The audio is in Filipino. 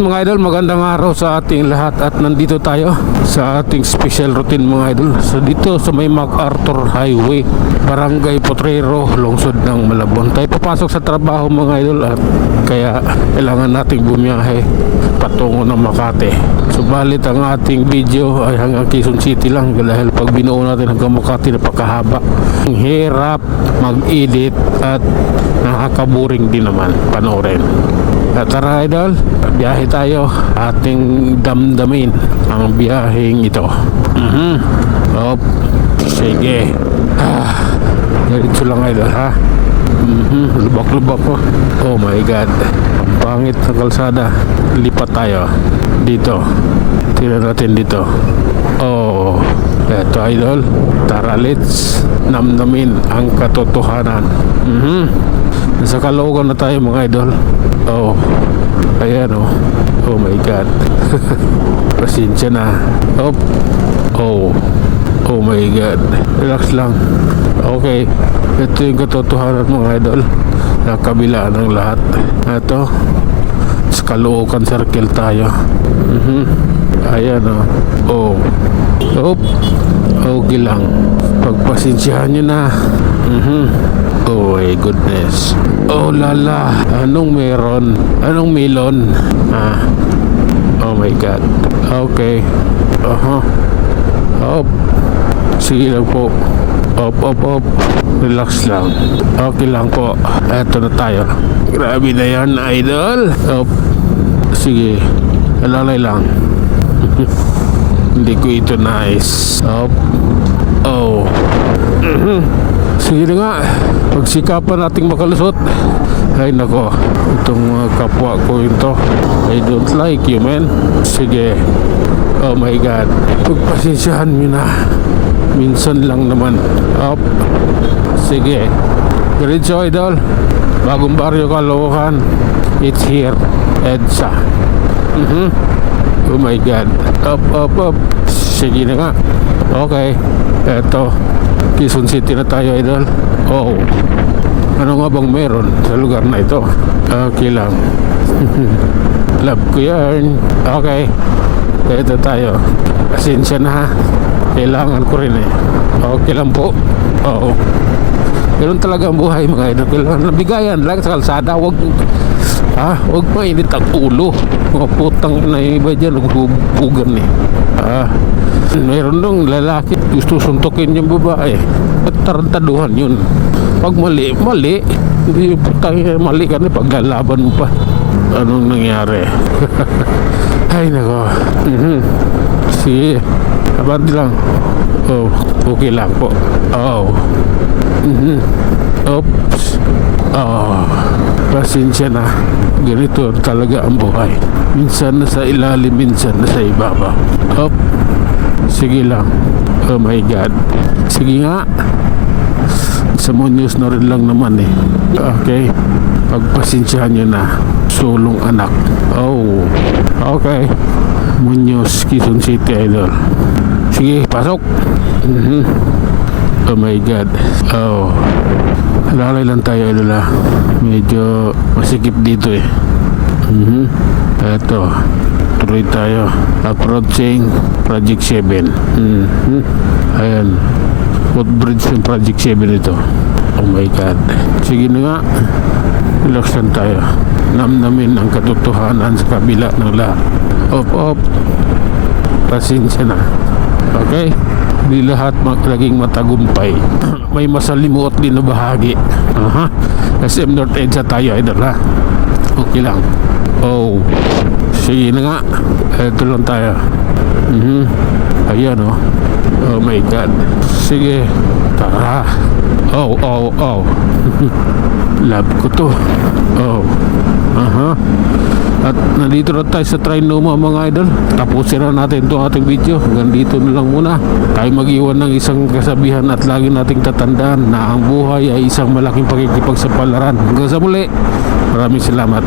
mga idol, magandang araw sa ating lahat at nandito tayo sa ating special routine mga idol. So dito sa may MacArthur Highway, Barangay Potrero, lungsod ng Malabon. Tayo papasok sa trabaho mga idol at kaya kailangan nating bumiyahe patungo ng Makati. Subalit ang ating video ay hanggang Quezon City lang dahil pag binuo natin hanggang Makati napakahaba. Ang hirap mag-edit at nakakaburing din naman panoorin. At tara idol, biyahe tayo, ating damdamin ang biyaheng ito. Hop, sige. Diretso lang idol ha. Lubak-lubak ko. Oh my god, ang pangit ng kalsada. Lipat tayo dito. Tingnan natin dito. Oh, eto idol. Tara, let's namnamin ang katotohanan. Nasa Caloocan na tayo mga idol. Oh, ayan oh. Oh my god. Pasensya na. Oh my god. Relax lang. Okay, ito yung katotohanan mga idol. Sa kabila ng lahat. Ito, sa Caloocan Circle tayo. Ayan oh. Okay lang. Pagpasensyahan nyo na. Oh my goodness. Oh lala. Anong meron? Anong melon? Oh my god. Okay. Sige lang po. Op. Relax lang. Okay lang po. Eto na tayo. Grabe na yan idol. Sige. Alalay lang. Hindi ko ito nice. Sige na nga, pagsikapan nating makalusot. Ay nako, itong mga kapwa ko ito, I don't like you man. Sige. Oh my god, pagpasensyahan mo na. Minsan lang naman. Sige. Diretso idol. Bagong baryo Caloocan. It's here, EDSA. Oh my god. Up. Sige na nga. Okay. Eto, Quezon City na tayo idol. Ano nga bang meron sa lugar na ito? Okay lang. Love ko yan. Okay, ito tayo. Pasensya na ha. Kailangan ko rin eh. Okay lang po. Ganun talaga ang buhay mga idol. Kailangan nabigayan lang sa kalsada. Huwag mainit ang ulo. Mga putang na iba dyan nagbubugan eh. Meron dong lalaki gusto suntukin yung babae at tarantaduhan yun. Pag mali hindi putang mali ka na paglalaban mo pa. Anong nangyari? Ay nako. Sige, abante lang. Okay lang po. Oops. Pasensya na. Ganito talaga ang buhay. Minsan nasa ilalim, minsan nasa ibabaw. Sige lang. Oh my god. Sige nga. Sa Muñoz na rin lang naman eh. Okay, pagpasensyahan nyo na. Sulong anak. Okay. Muñoz, Quezon City idol. Sige, pasok. Oh my god. Lalay lang tayo idol ha. Medyo masikip dito eh. Eto, tuloy tayo. Approaching Project 7. Ayan, footbridge yung Project 7 ito. Oh my god. Sige na nga, relax lang tayo. Namnamin ang katotohanan sa kabila ng lahat. Op. Pasensya na. Okay, di lahat naging matagumpay. May masalimuot din na bahagi. SM North EDSA tayo idol ha. Okay lang. Sige na nga. Ito lang tayo. Ayan oh my god. Sige, tara. Love ko to. At nandito na tayo sa Trinoma mga idol. Tapusin na natin itong ating video. Hanggang dito na lang muna. Tayo mag-iwan ng isang kasabihan at lagi nating tatandaan na ang buhay ay isang malaking pakikipagsapalaran. Hanggang sa muli, maraming salamat.